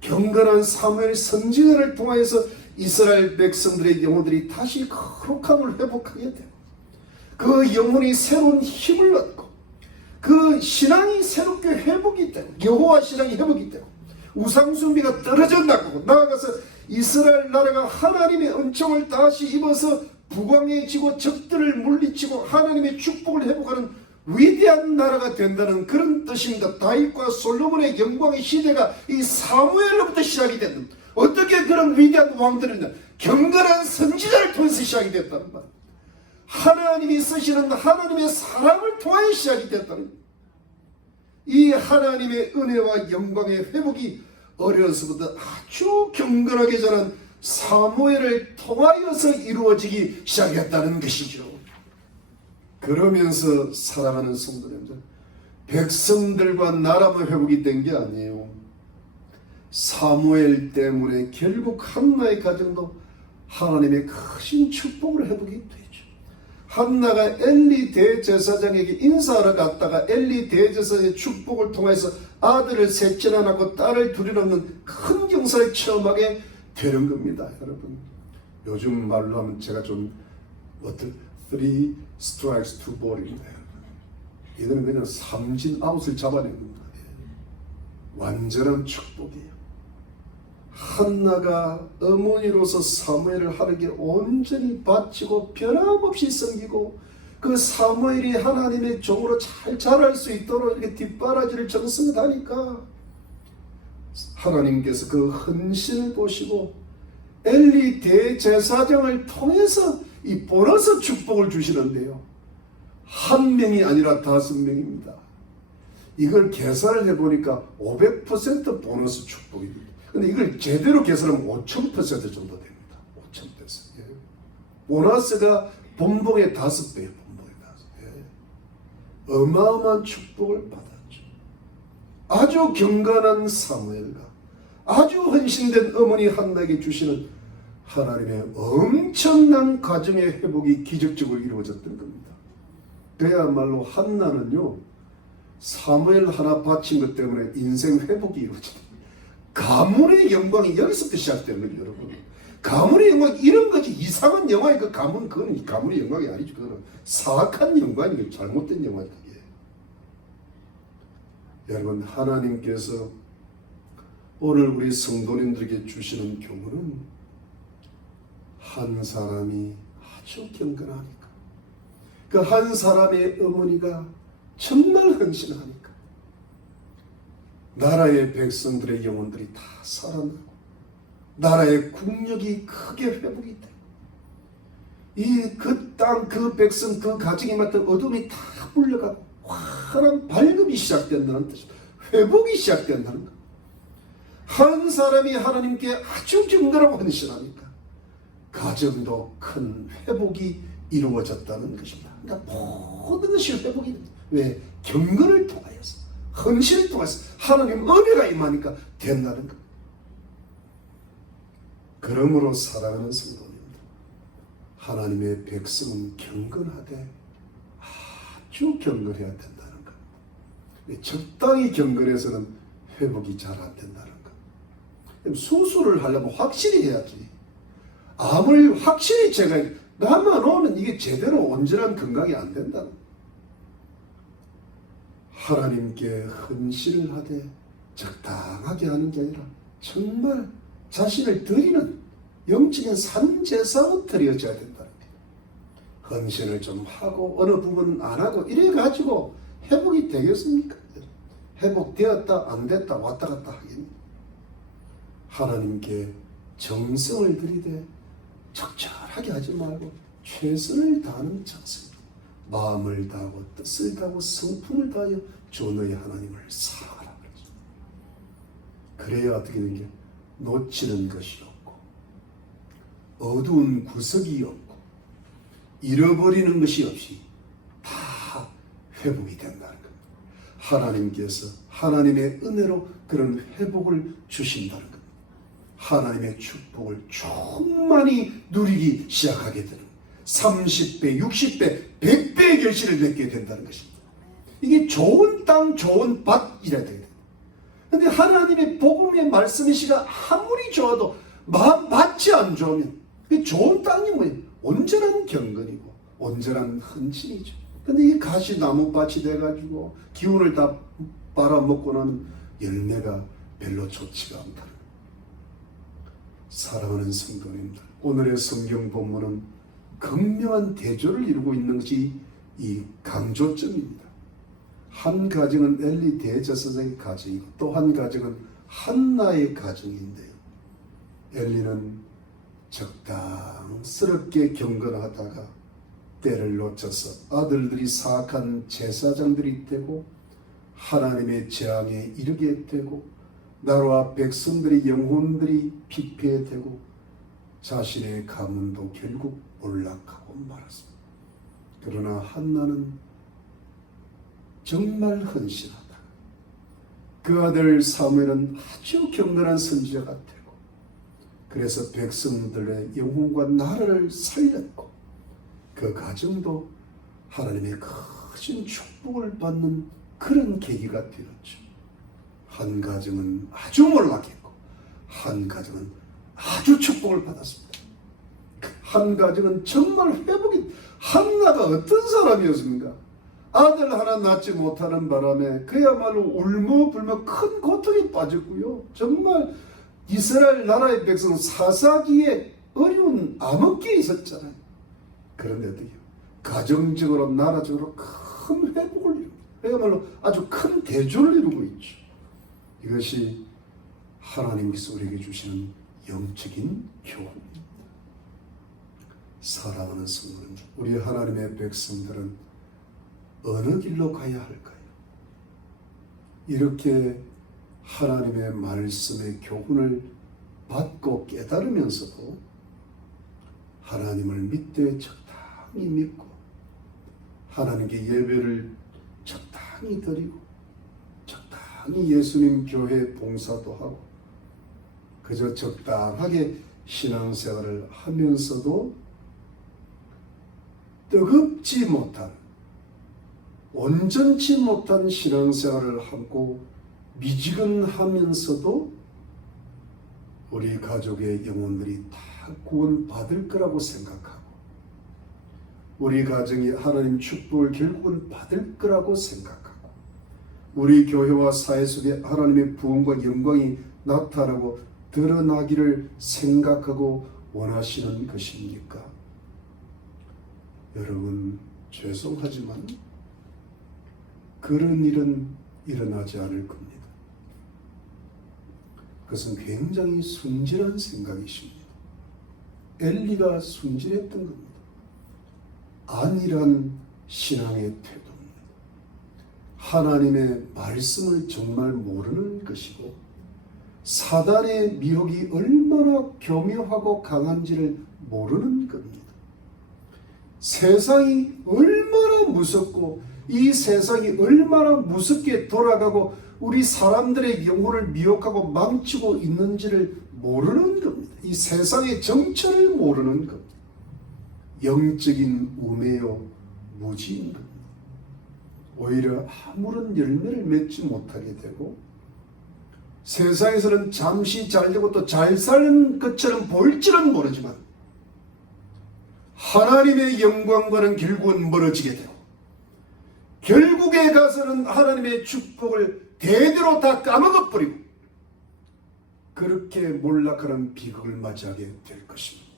경건한 사무엘 선지자를 통하여서 이스라엘 백성들의 영혼들이 다시 거룩함을 회복하게 되고 그 영혼이 새로운 힘을 얻고 그 신앙이 새롭게 회복이 되고 여호와 신앙이 회복이 되고 우상숭배가 떨어진다고 나아가서 이스라엘 나라가 하나님의 은총을 다시 입어서 부강해지고 적들을 물리치고 하나님의 축복을 회복하는 위대한 나라가 된다는 그런 뜻입니다. 다윗과 솔로몬의 영광의 시대가 이 사무엘로부터 시작이 됐는 어떻게 그런 위대한 왕들이냐 경건한 선지자를 통해서 시작이 됐다는 말. 하나님이 쓰시는 하나님의 사랑을 통하여 시작이 됐다는 이 하나님의 은혜와 영광의 회복이 어려서부터 아주 경건하게 자란 사무엘을 통하여서 이루어지기 시작했다는 것이죠. 그러면서 사랑하는 성도 여러분, 백성들과 나라만 회복이 된 게 아니에요. 사무엘 때문에 결국 한나의 가정도 하나님의 크신 축복으로 회복이 되죠. 한나가 엘리 대제사장에게 인사하러 갔다가 엘리 대제사장의 축복을 통해서 아들을 셋째나 낳고 딸을 둘이 낳는 큰 경사를 체험하게 되는 겁니다. 여러분 요즘 말로 하면 제가 좀 three strikes to ball입니다. 이거는 그냥 삼진 아웃을 잡아내는 겁니다. 완전한 축복이에요. 한나가 어머니로서 사무엘을 하루에 온전히 바치고 변함없이 섬기고 그 사무엘이 하나님의 종으로 잘 자랄 수 있도록 이렇게 뒷바라지를 정성하니까 하나님께서 그 헌신을 보시고 엘리 대제사장을 통해서 이 보너스 축복을 주시는데요. 한 명이 아니라 5명입니다. 이걸 계산을 해보니까 500% 보너스 축복입니다. 근데 이걸 제대로 계산하면 5000% 정도 됩니다. 5000%. 예. 보너스가 본봉의 5배예요. 본봉의 5배. 어마어마한 축복을 받았죠. 아주 경건한 사무엘과 아주 헌신된 어머니 한나에게 주시는 하나님의 엄청난 가정의 회복이 기적적으로 이루어졌던 겁니다. 그야말로 한나는요 사무엘 하나 바친 것 때문에 인생 회복이 이루어집니다. 가문의 영광이 여기서부터 시작되는 거죠, 여러분. 가문의 영광, 이런 거지. 이상한 영광이 그 가문, 그건 가문의 영광이 아니죠. 그거는 사악한 영광이고 잘못된 영광이 그게. 여러분, 하나님께서 오늘 우리 성도님들에게 주시는 교훈은 한 사람이 아주 경건하니까, 그 한 사람의 어머니가 정말 헌신하니까 나라의 백성들의 영혼들이 다 살아나고 나라의 국력이 크게 회복이 돼. 이 그 땅, 그 백성, 그 가정에 맡은 어둠이 다 물려가고 환한 밝음이 시작된다는 뜻이다. 회복이 시작된다는 것. 한 사람이 하나님께 아주 경건하고 헌신하니까 가정도 큰 회복이 이루어졌다는 것입니다. 그러니까 모든 것이 회복이 됩니다. 왜? 경건을 통하여서, 헌신을 통해서 하나님 은혜가 임하니까 된다는 것. 그러므로 사랑하는 성도님들, 하나님의 백성은 경건하되 아주 경건해야 된다는 것. 적당히 경건해서는 회복이 잘 안 된다는 것. 수술을 하려면 확실히 해야지. 암을 확실히 제가 나만 오면 이게 제대로 온전한 건강이 안 된다. 하나님께 헌신을 하되 적당하게 하는 게 아니라 정말 자신을 드리는 영적인 산제사로 드려져야 된다는 거예요. 헌신을 좀 하고 어느 부분은 안 하고 이래가지고 회복이 되겠습니까? 회복되었다 안 됐다 왔다 갔다 하겠니? 하나님께 정성을 들이되 적절하게 하지 말고 최선을 다하는 자세입니다. 마음을 다하고 뜻을 다하고 성품을 다하여 주 너희 하나님을 사랑하라 그러죠. 그래야 어떻게 되는 게 놓치는 것이 없고 어두운 구석이 없고 잃어버리는 것이 없이 다 회복이 된다는 겁니다. 하나님께서 하나님의 은혜로 그런 회복을 주신다는 겁니다. 하나님의 축복을 충만히 누리기 시작하게 되는 30배, 60배, 100배의 결실을 맺게 된다는 것입니다. 이게 좋은 땅, 좋은 밭이라 돼요. 그런데 하나님의 복음의 말씀이시가 아무리 좋아도 밭이 안 좋으면 좋은 땅이 뭐예요? 온전한 경건이고 온전한 헌신이죠. 근데 이 가시나무 밭이 돼가지고 기운을 다 빨아먹고 나면 열매가 별로 좋지가 않다. 사랑하는 성도님들, 오늘의 성경 본문은 극명한 대조를 이루고 있는 것이 이 강조점입니다. 한 가정은 엘리 대제사장의 가정이고 또 한 가정은 한나의 가정인데요. 엘리는 적당스럽게 경건하다가 때를 놓쳐서 아들들이 사악한 제사장들이 되고 하나님의 재앙에 이르게 되고 나라와 백성들의 영혼들이 피폐되고 자신의 가문도 결국 몰락하고 말았습니다. 그러나 한나는 정말 헌신하다. 그 아들 사무엘은 아주 경건한 선지자가 되고 그래서 백성들의 영혼과 나라를 살렸고 그 가정도 하나님의 크신 축복을 받는 그런 계기가 되었죠. 한 가정은 아주 몰락했고 한 가정은 아주 축복을 받았습니다. 한 가정은 정말 회복이. 한나가 어떤 사람이었습니까? 아들 하나 낳지 못하는 바람에 그야말로 울며불며 큰 고통에 빠졌고요. 정말 이스라엘 나라의 백성은 사사기에 어려운 암흑기에 있었잖아요. 그런데 어떻게 가정적으로 나라적으로 큰 회복을 이루고 그야말로 아주 큰 대조를 이루고 있죠. 이것이 하나님께서 우리에게 주시는 영적인 교훈입니다. 사랑하는 성도님, 우리 하나님의 백성들은 어느 길로 가야 할까요? 이렇게 하나님의 말씀의 교훈을 받고 깨달으면서도 하나님을 믿되 적당히 믿고 하나님께 예배를 적당히 드리고 적당히 예수님 교회 봉사도 하고 그저 적당하게 신앙생활을 하면서도 뜨겁지 못한 온전치 못한 신앙생활을 하고 미지근하면서도 우리 가족의 영혼들이 다 구원받을 거라고 생각하고 우리 가정이 하나님 축복을 결국은 받을 거라고 생각하고 우리 교회와 사회 속에 하나님의 부흥과 영광이 나타나고 드러나기를 생각하고 원하시는 것입니까? 여러분, 죄송하지만 그런 일은 일어나지 않을 겁니다. 그것은 굉장히 순진한 생각이십니다. 엘리가 순진했던 겁니다. 안일한 신앙의 태도입니다. 하나님의 말씀을 정말 모르는 것이고 사단의 미혹이 얼마나 교묘하고 강한지를 모르는 겁니다. 세상이 얼마나 무섭고 이 세상이 얼마나 무섭게 돌아가고 우리 사람들의 영혼을 미혹하고 망치고 있는지를 모르는 겁니다. 이 세상의 정체를 모르는 겁니다. 영적인 우매요 무지인 겁니다. 오히려 아무런 열매를 맺지 못하게 되고 세상에서는 잠시 잘되고 또 잘 사는 것처럼 보일지는 모르지만 하나님의 영광과는 결국은 멀어지게 되고 결국에 가서는 하나님의 축복을 대대로 다 까먹어버리고 그렇게 몰락하는 비극을 맞이하게 될 것입니다.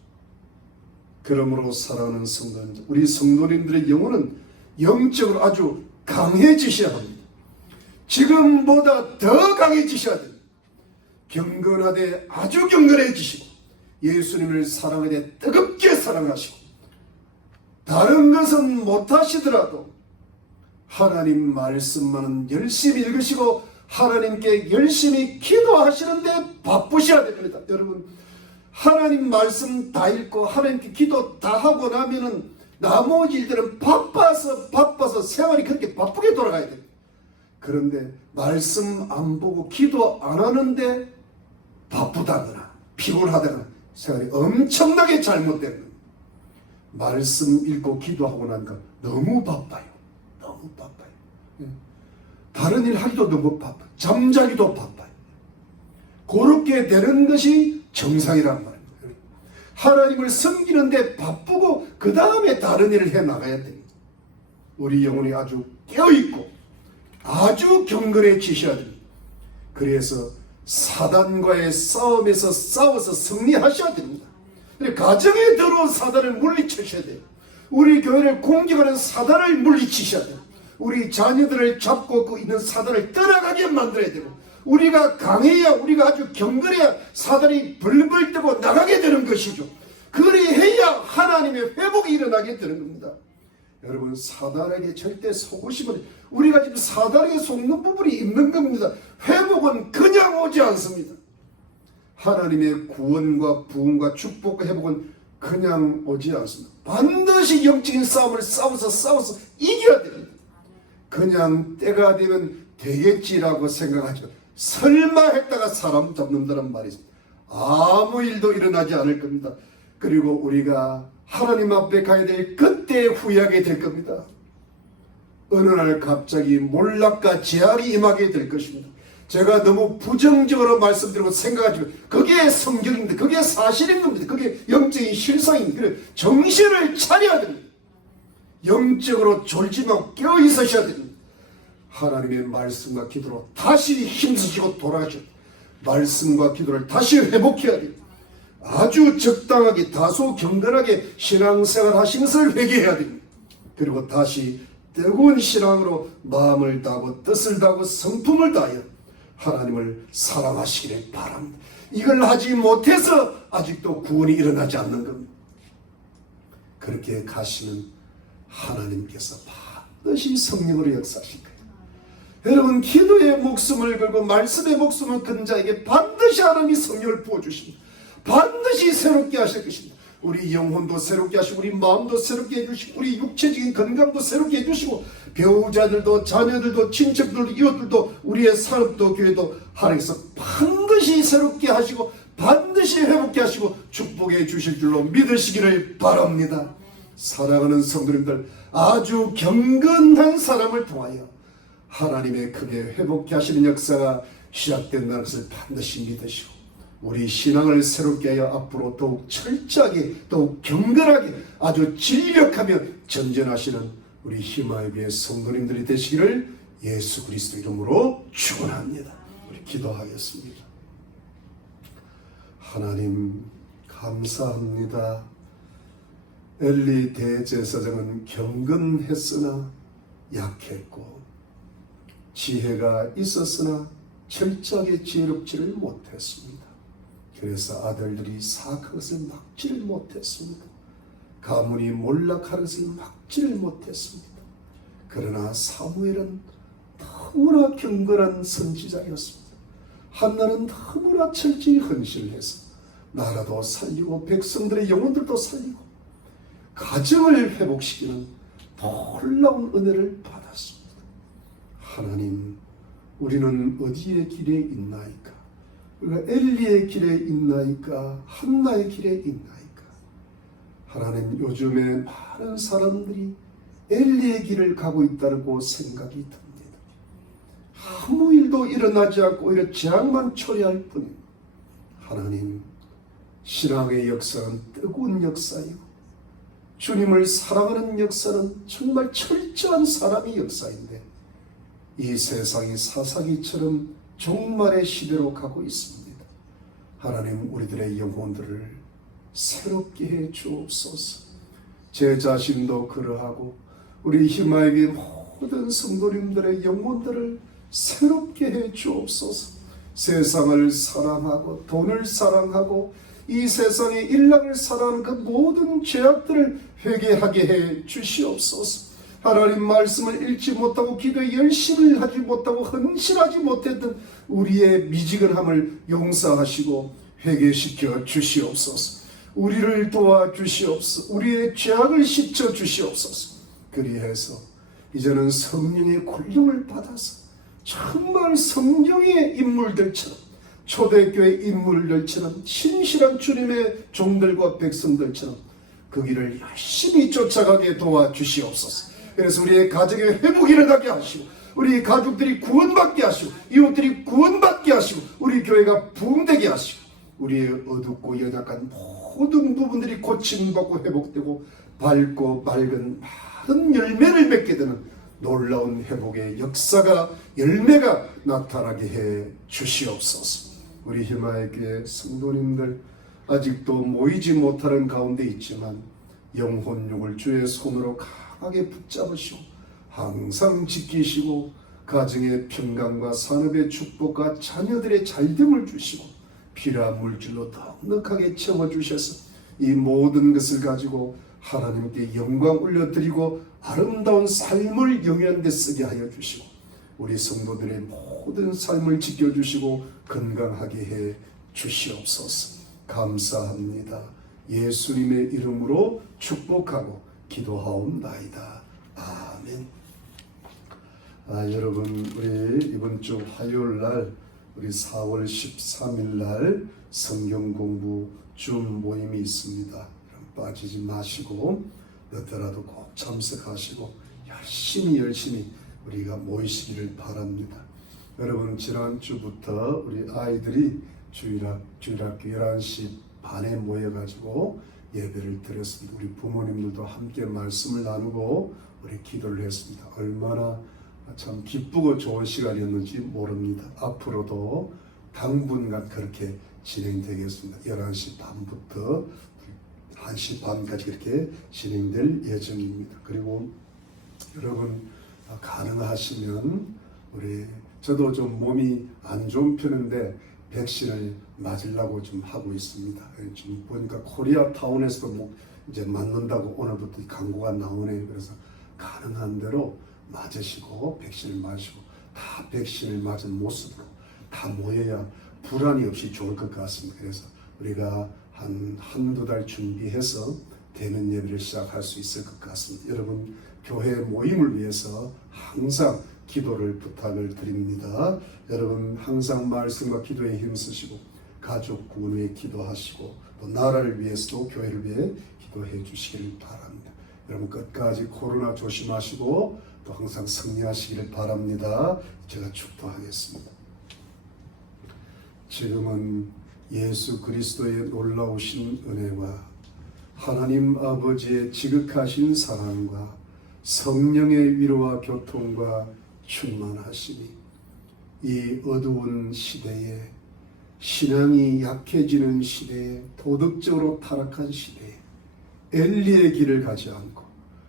그러므로 사랑하는 성도님, 우리 성도님들의 영혼은 영적으로 아주 강해지셔야 합니다. 지금보다 더 강해지셔야 됩니다. 경건하되 아주 경건해지시고 예수님을 사랑하되 뜨겁게 사랑하시고 다른 것은 못하시더라도 하나님 말씀만은 열심히 읽으시고 하나님께 열심히 기도하시는데 바쁘셔야 됩니다. 여러분, 하나님 말씀 다 읽고 하나님께 기도 다 하고 나면은 나머지 일들은 바빠서 생활이 그렇게 바쁘게 돌아가야 돼요. 그런데 말씀 안 보고 기도 안 하는데 바쁘다거나 피곤하다거나 생활이 엄청나게 잘못된 거예요. 말씀 읽고 기도하고 나니까 너무 바빠요. 너무 바빠요. 다른 일 하기도 너무 바빠요. 잠자기도 바빠요. 그렇게 되는 것이 정상이란 말입니다. 하나님을 섬기는데 바쁘고 그 다음에 다른 일을 해나가야 됩니다. 우리 영혼이 아주 깨어있고 아주 경건해지셔야 됩니다. 그래서 사단과의 싸움에서 싸워서 승리하셔야 됩니다. 가정에 들어온 사단을 물리치셔야 돼요. 우리 교회를 공격하는 사단을 물리치셔야 돼요. 우리 자녀들을 잡고 있는 사단을 떠나가게 만들어야 되고 우리가 강해야 우리가 아주 경건해야 사단이 벌벌 떠고 나가게 되는 것이죠. 그리해야 하나님의 회복이 일어나게 되는 겁니다. 여러분, 사단에게 절대 속으시면 우리가 지금 사단에게 속는 부분이 있는 겁니다. 회복은 그냥 오지 않습니다. 하나님의 구원과 부흥과 축복과 회복은 그냥 오지 않습니다. 반드시 영적인 싸움을 싸워서 이겨야 됩니다. 그냥 때가 되면 되겠지라고 생각하지만 설마 했다가 사람 잡는다는 말이 있습니다. 아무 일도 일어나지 않을 겁니다. 그리고 우리가 하나님 앞에 가야 될 그때 후회하게 될 겁니다. 어느 날 갑자기 몰락과 재앙이 임하게 될 것입니다. 제가 너무 부정적으로 말씀드리고 생각하지만 그게 성경입니다. 그게 사실인 겁니다. 그게 영적인 실상입니다. 그래서 정신을 차려야 됩니다. 영적으로 졸지 말고 깨어 있으셔야 됩니다. 하나님의 말씀과 기도로 다시 힘쓰시고 돌아가셔야 됩니다. 말씀과 기도를 다시 회복해야 됩니다. 아주 적당하게 다소 경건하게 신앙생활 하신 것을 회개해야 됩니다. 그리고 다시 뜨거운 신앙으로 마음을 다하고 뜻을 다하고 성품을 다하여 하나님을 사랑하시기를 바랍니다. 이걸 하지 못해서 아직도 구원이 일어나지 않는 겁니다. 그렇게 가시는 하나님께서 반드시 성령으로 역사하실 거예요. 여러분, 기도의 목숨을 걸고 말씀의 목숨을 건 자에게 반드시 하나님이 성령을 부어주십니다. 반드시 새롭게 하실 것입니다. 우리 영혼도 새롭게 하시고 우리 마음도 새롭게 해주시고 우리 육체적인 건강도 새롭게 해주시고 배우자들도 자녀들도 친척들도 이웃들도 우리의 산업도 교회도 하나님께서 반드시 새롭게 하시고 반드시 회복케 하시고 축복해 주실 줄로 믿으시기를 바랍니다. 사랑하는 성도님들, 아주 경건한 사람을 통하여 하나님의 크게 회복케 하시는 역사가 시작된다는 것을 반드시 믿으시고 우리 신앙을 새롭게 하여 앞으로 더욱 철저하게 더욱 경건하게 아주 진력하며 전전하시는 우리 희마의교회 성도님들이 되시기를 예수 그리스도 이름으로 축원합니다. 우리 기도하겠습니다. 하나님 감사합니다. 엘리 대제사장은 경건했으나 약했고 지혜가 있었으나 철저하게 지혜롭지를 못했습니다. 그래서 아들들이 사악한 것을 막지를 못했습니다. 가문이 몰락하는 것을 막지를 못했습니다. 그러나 사무엘은 너무나 경건한 선지자였습니다. 한나는 너무나 철저히 헌신을 해서 나라도 살리고 백성들의 영혼들도 살리고 가정을 회복시키는 놀라운 은혜를 받았습니다. 하나님, 우리는 어디의 길에 있나이까? 우리가 엘리의 길에 있나이까? 한나의 길에 있나이까? 하나님, 요즘에 많은 사람들이 엘리의 길을 가고 있다고 생각이 듭니다. 아무 일도 일어나지 않고 오히려 재앙만 초래할 뿐입니다. 하나님, 신앙의 역사는 뜨거운 역사이고 주님을 사랑하는 역사는 정말 철저한 사람의 역사인데 이 세상이 사사기처럼 종말의 시대로 가고 있습니다. 하나님, 우리들의 영혼들을 새롭게 해 주옵소서. 제 자신도 그러하고 우리 희마에게 모든 성도님들의 영혼들을 새롭게 해 주옵소서. 세상을 사랑하고 돈을 사랑하고 이 세상의 일락을 사랑하는 그 모든 죄악들을 회개하게 해 주시옵소서. 하나님 말씀을 읽지 못하고 기도에 열심을 하지 못하고 헌신하지 못했던 우리의 미지근함을 용서하시고 회개시켜 주시옵소서. 우리를 도와주시옵소서. 우리의 죄악을 씻어 주시옵소서. 그리해서 이제는 성령의 권능을 받아서 정말 성령의 인물들처럼 초대교회 인물들처럼 신실한 주님의 종들과 백성들처럼 그 길을 열심히 쫓아가게 도와주시옵소서. 그래서 우리의 가정의 회복이 일어나게 하시고 우리 가족들이 구원받게 하시고 이웃들이 구원받게 하시고 우리 교회가 부흥되게 하시고 우리의 어둡고 연약한 모든 부분들이 고침받고 회복되고 밝고 맑은 많은 열매를 맺게 되는 놀라운 회복의 역사가 열매가 나타나게 해 주시옵소서. 우리 희마의 교회 성도님들 아직도 모이지 못하는 가운데 있지만 영혼육을 주의 손으로 강하게 붙잡으시고 항상 지키시고 가정의 평강과 산업의 축복과 자녀들의 잘됨을 주시고 필요한 물질로 넉넉하게 채워주셔서 이 모든 것을 가지고 하나님께 영광 올려드리고 아름다운 삶을 영현대 쓰게 하여 주시고 우리 성도들의 모든 삶을 지켜주시고 건강하게 해 주시옵소서. 감사합니다. 예수님의 이름으로 축복하고 기도하옵나이다. 아멘. 여러분, 우리 이번 주 화요일 날 우리 4월 13일 날 성경 공부 줌 모임이 있습니다. 빠지지 마시고 몇더라도 꼭 참석하시고 열심히 우리가 모이시기를 바랍니다. 여러분, 지난주부터 우리 아이들이 주일학교 11시 반에 모여가지고 예배를 드렸습니다. 우리 부모님들도 함께 말씀을 나누고 우리 기도를 했습니다. 얼마나 참 기쁘고 좋은 시간이었는지 모릅니다. 앞으로도 당분간 그렇게 진행되겠습니다. 11시 반부터 1시 반까지 그렇게 진행될 예정입니다. 그리고 여러분 가능하시면 저도 좀 몸이 안 좋은 편인데 백신을 맞으려고 좀 하고 있습니다. 지금 보니까 코리아타운에서도 뭐 이제 맞는다고 오늘부터 광고가 나오네요. 그래서 가능한 대로 맞으시고 백신을 맞으시고 다 백신을 맞은 모습으로 다 모여야 불안이 없이 좋을 것 같습니다. 그래서 우리가 한두 달 준비해서 대면 예배를 시작할 수 있을 것 같습니다. 여러분 교회 모임을 위해서 항상 기도를 부탁을 드립니다. 여러분 항상 말씀과 기도에 힘쓰시고 가족 구원 위해 기도하시고 또 나라를 위해서도 교회를 위해 기도해 주시기를 바랍니다. 여러분 끝까지 코로나 조심하시고 또 항상 승리하시기를 바랍니다. 제가 축도하겠습니다. 지금은 예수 그리스도의 놀라우신 은혜와 하나님 아버지의 지극하신 사랑과 성령의 위로와 교통과 충만하시니 이 어두운 시대에, 신앙이 약해지는 시대에, 도덕적으로 타락한 시대에 엘리의 길을 가지 않고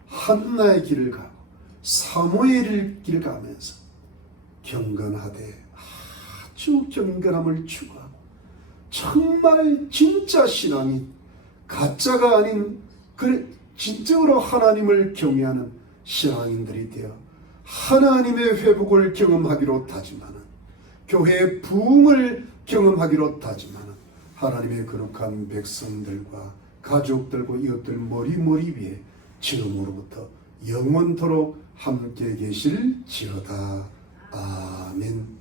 한나의 길을 가고 사무엘의 길을 가면서 경건하되 아주 경건함을 추구하고 정말 진짜 신앙이 가짜가 아닌 진정으로 하나님을 경외하는 신앙인들이 되어 하나님의 회복을 경험하기로 다짐하는, 교회의 부흥을 경험하기로 다짐하는 하나님의 거룩한 백성들과 가족들과 이웃들 머리 위에 지금으로부터 영원토록 함께 계실지어다. 아멘.